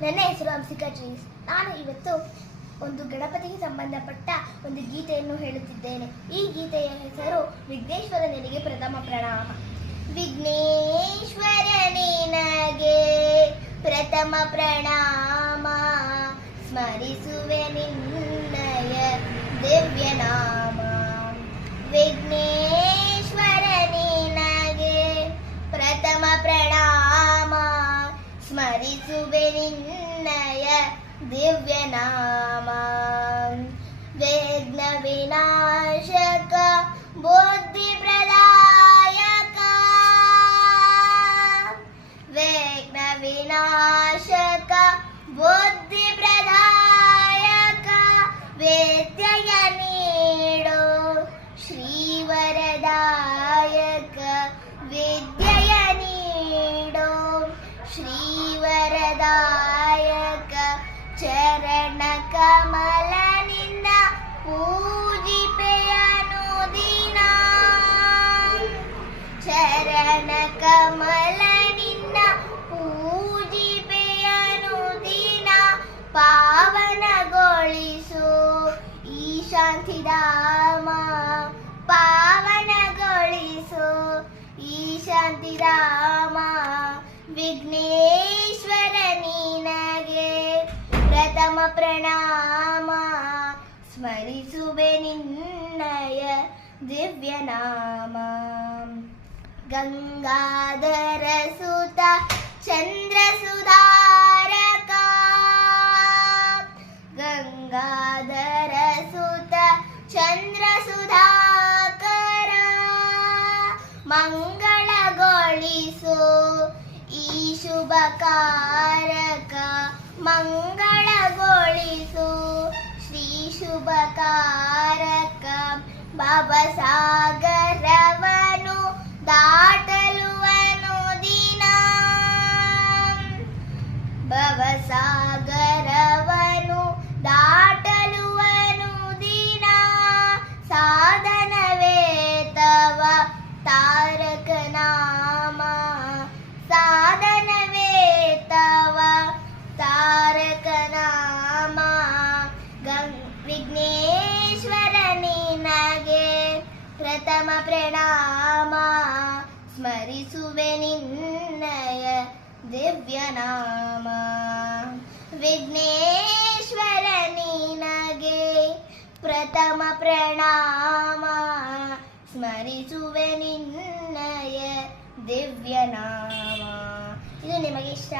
ನನ್ನ ಹೆಸರು ಹಂಸಿಕಾ ಜೀನ್ಸ್. ನಾನು ಇವತ್ತು ಒಂದು ಗಣಪತಿಗೆ ಸಂಬಂಧಪಟ್ಟ ಒಂದು ಗೀತೆಯನ್ನು ಹೇಳುತ್ತಿದ್ದೇನೆ. ಈ ಗೀತೆಯ ಹೆಸರು ವಿಘ್ನೇಶ್ವರ ನಿನಗೆ ಪ್ರಥಮ ಪ್ರಣಾಮ. ವಿಘ್ನೇಶ್ವರ ನಿನಗೆ ಪ್ರಥಮ ಪ್ರಣಾಮ, ಸ್ಮರಿಸುವೆ ನಿನ್ನಯ ದಿವ್ಯ ನಾಮ. ವಿಘ್ನೇಶ್ವರ ನಿನಗೆ ಪ್ರಥಮ ಪ್ರಣಾಮ, ಸ್ಮರಿಸುವೆ ನಿನ್ನಯ ದಿವ್ಯ ನಾಮ. ವಿಘ್ನ ವಿನಾಶಕ ಬುದ್ಧಿ ಪ್ರದಾಯಕ, ವಿಘ್ನ ವಿನಾಶಕ ಬುದ್ಧಿ ಪ್ರದಾಯಕ, ವಿದ್ಯೆಯ ನೀಡೋ ಶ್ರೀವರದಾಯಕ, ವಿದ್ಯೆಯ ನೀಡೋ ಶ್ರೀವರದಾಯಕ. ಚರಣ ಕಮಲ ನಿನ್ನ ಪೂಜಿಪೆಯನು ದಿನ, ಚರಣ ಕಮಲ ನಿನ್ನ ಪೂಜಿಪೆಯನು ದಿನ. ಪಾವನಗೊಳಿಸು ಈ ಶಾಂತಿಧಾಮ, ಪಾವನಗೊಳಿಸು ಈ ಶಾಂತಿಧಾಮ. ವಿಘ್ನೇಶ್ವರ ನಿನಗೆ ಪ್ರಥಮ ಪ್ರಣಾಮ, ಸ್ಮರಿಸುವೆ ನಿನ್ನಯ ದಿವ್ಯ ನಾಮ. ಗಂಗಾಧರ ಸುತ ಚಂದ್ರ ಸುಧಾರಕ, ಗಂಗಾಧರ ಸುತ ಚಂದ್ರ ಸುಧಾಕರ. ಮಂಗಳಗೊಳಿಸು ಈ ಶುಭ ಕಾರಕ, ಮಂಗಳಗೊಳಿಸು ಶ್ರೀ ಶುಭ ಕಾರಕ. ಭವಸಾಗರವನು ದಾಟಲುವನು ದಿನ, ಭವಸಾಗರವನು ದಾಟಲುವನು ದಿನ. ಸಾಧನವೇ ತವ ತಾರಕ ನಾಮ, ಸಾಧನವೇ ತವ ತಾರಕ ನಾಮ. ವಿಘ್ನೇಶ್ವರ ನಿನಗೆ ಪ್ರಥಮ ಪ್ರಣಾಮ, ಸ್ಮರಿಸುವೆ ನಿನ್ನಯ ದಿವ್ಯ ನಾಮ. ವಿಘ್ನೇಶ್ವರ ನಿನಗೆ ಪ್ರಥಮ ಪ್ರಣಾಮ, ಸ್ಮರಿಸುವೆ ನಿನ್ನಯ ದಿವ್ಯ ನಾಮ. ಇದು ನಿಮಗೆ ಇಷ್ಟ